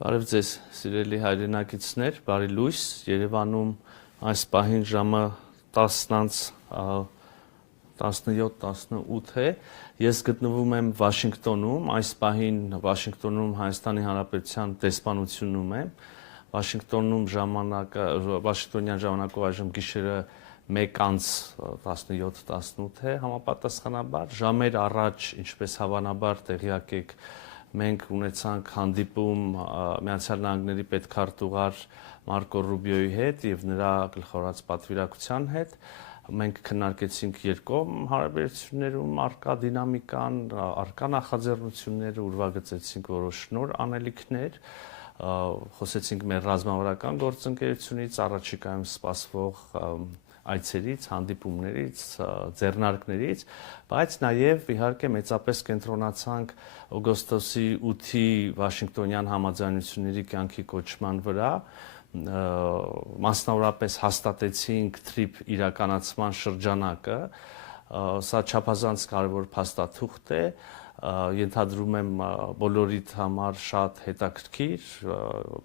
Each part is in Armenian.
Բարև ձեզ, սիրելի հայրենակիցներ, բարի լույս, Երևանում այս պահին ժամը 10:17-18 է, ես գտնվում եմ Վաշինգտոնում, այս պահին Վաշինգտոնում Հայաստանի Հանրապետության դեսպանությունում եմ, Վաշինգտոնյան ժամանակով այժմ գիշերը 1:17-18 է համապատասխանաբար, ժամեր առաջ, ինչպես հավանաբար տեղյակ եք, մենք ունեցանք հանդիպում Միացյալ Նահանգների պետքարտուղար Մարկո Ռուբիոյի հետ եւ նրա գլխավորած պատվիրակության հետ։ Մենք քննարկեցինք երկկողմ հարաբերություններում առկա դինամիկան, առկա նախաձեռնությունները, ուրվագծեցինք որոշ նոր անելիքներ, խոսեցինք մեր ռազմավարական գործընկերությունից, առաջիկայում սպասվող այցերից, հանդիպումներից, ձեռնարկներից, բայց նաև իհարկե մեծապես կենտրոնացանք օգոստոսի 8-ի Վաշինգտոնյան համաձայնությունների կյանքի կոչման վրա, մասնավորապես հաստատեցինք TRIP իրականացման շրջանակը, սա չափազանց կարևոր փաստաթուղթ է, ենթադրում եմ բոլորիդ համար շատ հետաքրքիր,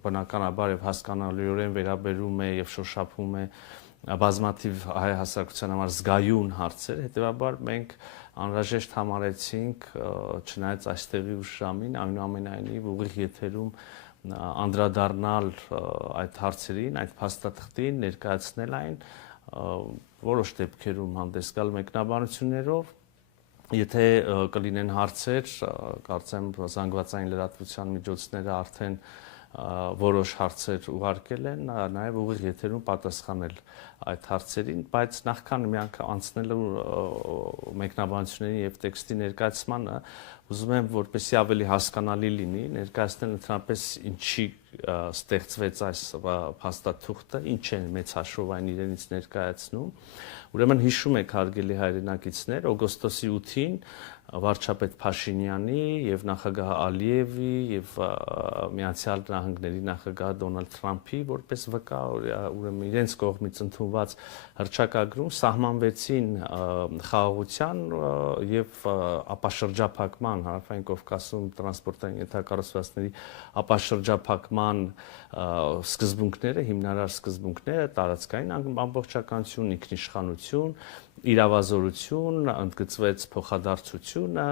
բնականաբար եւ հասկանալիորեն վերաբերում է եւ շոշափում է բազմաթիվ հայ հասարակության համար զգայուն հարցեր, հետեւաբար մենք անհրաժեշտ համարեցինք, չնայած այստեղի ուշ ժամին, այնուամենայնիվ ուղիղ եթերում անդրադառնալ այդ հարցերին, այդ փաստաթղթին, ներկայացնել այն, որոշ դեպքերում հանդես գալ մեկնաբանություններով, եթե կլինեն հարցեր, կարծեմ զանգվածային լրատվության միջոցները արդեն որոշ հարցեր ուղարկել են, նաև ուղիղ եթերում պատասխանել այդ հարցերին, բայց նախքան մի անգամ անցնելու մեկնաբանությունների եւ տեքստի ներկայացմանը, ուզում եմ որպեսզի ավելի հասկանալի լինի, ներկայացնել ընդհանրապես ինչի ստեղծվեց այս փաստաթուղթը, ինչ է մեծ հաշվով այն իրենից ներկայացնում։ Ուրեմն հիշում եք հարգելի հայրենակիցներ, օգոստոսի 8-ին վարչապետ Փաշինյանի եւ նախագահ Ալիևի եւ Միացյալ Նահանգների նախագահ Դոնալդ Թրամփի որպես վկա, ուրեմն իրենց կողմից ընդունված հռչակագրում սահմանվեցին խաղաղության եւ ապաշրջափակման հարավային Կովկասում տրանսպորտային ենթակառուցվածքների ապաշրջափակման սկզբունքները, հիմնարար սկզբունքները, տարածքային ամբողջականություն, ինքնիշխանություն, իրավազորություն, ընդգծվեց փոխադարձությունը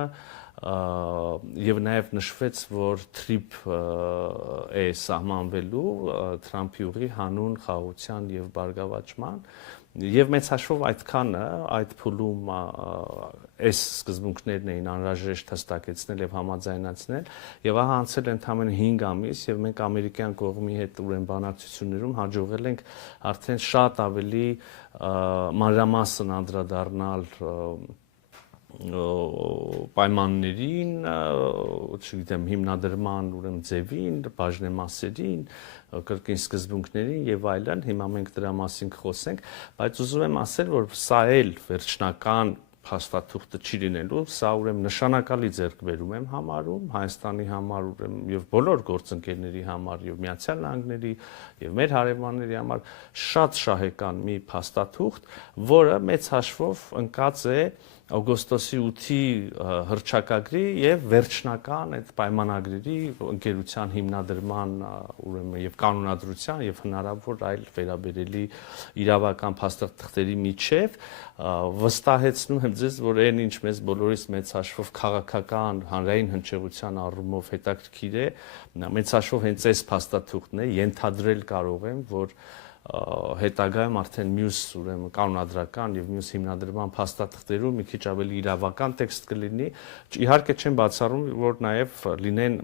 եւ նաեւ նշվեց, որ TRIP է սահմանվելու Թրամփի ուղի հանուն խաղաղության եւ բարգավաճման եւ մեծ հաշվով այդքանը այդ փուլում այս սկզբունքներն էին անհրաժեշտ հստակեցնել եւ համաձայնացնել եւ ահա անցել ընդամենը 5 ամիս եւ մենք ամերիկյան կողմի հետ ուրեմն բանակցություններում հաջողել ենք արդեն շատ ավելի մանրամասն անդրադառնալ պայմաններին, չգիտեմ, հիմնադրման ուրեմն ձևին, բաժնեմասերին, կրկին սկզբունքներին եւ այլն, հիմա մենք դրա մասին կխոսենք, բայց ուզում եմ ասել, որ սա էլ վերջնական փաստաթուղթը չի լինելու, սա ուրեմն նշանակալի ձեռքբերում եմ համարում Հայաստանի համար ուրեմն եւ բոլոր գործընկերների համար եւ Միացյալ Նահանգների եւ մեր հարևանների համար շատ շահեկան մի փաստաթուղթ, որը մեծ հաշվով ընկած է օգոստոսի 8-ի հռչակագրի եւ վերջնական այդ պայմանագրերի ընկերության հիմնադրման ուրեմն եւ կանոնադրության եւ հնարավոր այլ վերաբերելի իրավական փաստաթղթերի միջև վստահեցնում եմ ձեզ, որ այն ինչ մեզ բոլորիս մեծ հաշվով քաղաքական հանրային հնչեղության առումով հետաքրքիր է, մեծ հաշվով հենց այս փաստաթուղթն է, ենթադրել կարող եմ, որ հետագայում արդեն մյուս ուրեմն կանոնադրական եւ մյուս հիմնադրման փաստաթղթերում մի քիչ ավելի իրավական տեքստ կլինի, իհարկե չեմ բացառում, որ նաեւ լինեն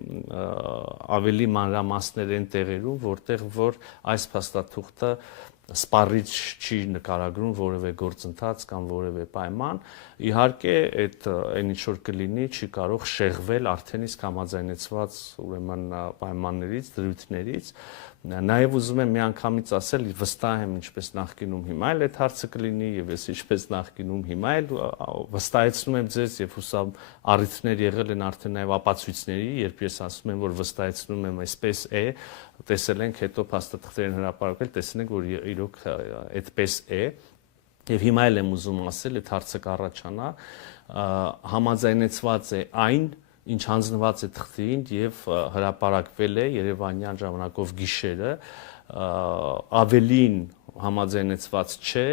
ավելի մանրամասներ այն տեղերում, որտեղ որ այս փաստաթուղթը սպառիչ չի նկարագրում որևէ գործընթաց կամ որևէ պայման, իհարկե այն ինչ որ կլինի չի կարող շեղվել արդեն իսկ համաձայնեցված ուրեմն պայմաններից, դրույթներից, նաեւ ուզում եմ միանգամից ասել, վստահ եմ ինչպես նախկինում հիմա էլ այդ հարցը կլինի եւ ես ինչպես նախկինում հիմա էլ վստահեցնում եմ ձեզ եւ հուսամ առիթներ եղել են արդեն նաեւ ապացույցների, երբ ես ասում եմ, որ վստահեցնում եմ, այսպես է, տեսել ենք հետո փաստաթղթերին հրապարակել, տեսնենք, որ իրոք այդպես է եւ հիմա էլ եմ ուզում ասել, այդ հարցը կառաջանա, համաձայնեցված է այն ինչ հանձնված է թղթին եւ հրապարակվել է Երևանյան ժամանակով գիշերը, ավելին համաձայնեցված չէ,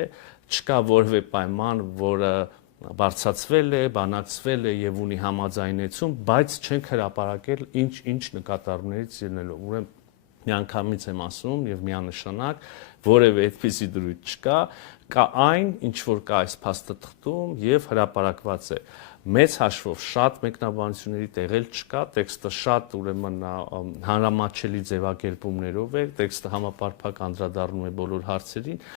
չկա որևէ պայման, որը բարձրացվել է, բանակցվել է եւ ունի համաձայնեցում, բայց չենք հրապարակել ինչ նկատառումներից ելնելով։ Ուրեմն միանգամից եմ ասում եւ միանշանակ որևէ այդպիսի դրույթ չկա, կա այն, ինչ որ կա այս փաստաթղթում եւ հրապարակված է։ Մեծ հաշվով շատ մեկնաբանությունների տեղել չկա, տեքստը շատ ուրեմն հանրամատչելի ձևակերպումներով է, տեքստը համապարփակ անդրադառնում է բոլոր հարցերին